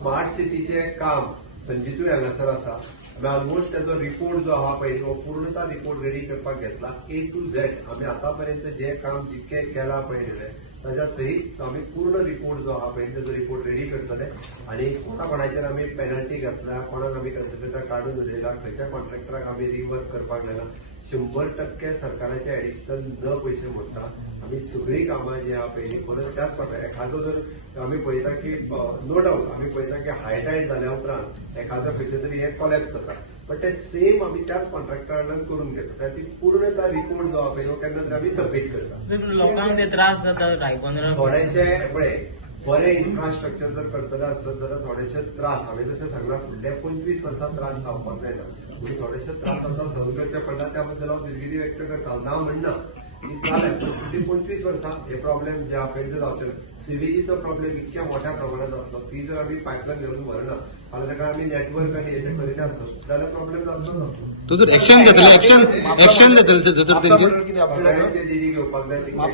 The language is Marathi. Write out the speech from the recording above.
स्मार्ट सिटीचे काम संजीतूय हांगासर आसा. आमी ऑलमोस्ट ताचो रिपोर्ट जो आहा पळय तो पूर्णता रिपोर्ट रेडी करपाक घेतला. A to Z आमी आतापर्यंत जे काम जितके केला पळय ताच्या सहित आमी पूर्ण रिपोर्ट जो आहा पळय ताचो रिपोर्ट रेडी करतले आणि कोणाकोणाचेर आमी पेनल्टी घातल्या, कोणाक आमी कंसिडरेटर काडून उडयला, खंयच्या कॉन्ट्रॅक्टराक आमी रिवर्क करपाक लायला. 100% सरकाराचे एडिशनल न पयशे मोडटा. आमी सगळीं कामां जी आहा पळय परत त्याच प्रकारे एखादो जर आमी पळयता की नो डाऊट आमी पळयता की हायटायड जाल्या उपरांत एखादो खंयचे तरी हे कॉलेप्स जाता, पण ते सेम आमी त्याच कॉन्ट्रॅक्टरांकडल्यान करून घेता. त्याची पूर्णता रिपोर्ट जो आहा पळय तो केन्ना तरी आमी सबमीट करता. लोकांक ते त्रास जाता रायबंदरा थोडेशे पळय बरें इन्फ्रास्ट्रक्चर जर करतले आसत जाल्यार थोडेशे त्रास हांवें जशें सांगला फुडले 25 वर्सां त्रास जावपाक जायना. म्हणजे थोडेशे त्रास आमकां सहन करचे पडला, त्या बद्दल हांव दिलगिरी व्यक्त करता. ना म्हणना की जालें, पण फुडलीं 25 वर्सां हे प्रॉब्लेम जे आहा पळय ते जावचे. सीवेजीचो प्रॉब्लेम इतक्या मोठ्या प्रमाणात जातलो, ती जर आमी पायपलायन घेवन भरना फाल्यां ताका आमी नेटवर्क आनी हेचे करीत आसत जाल्यार प्रॉब्लेम जातलो. तो जर एक्शन जातले एक्शन जातले कितें आपल्याला घेवपाक जाय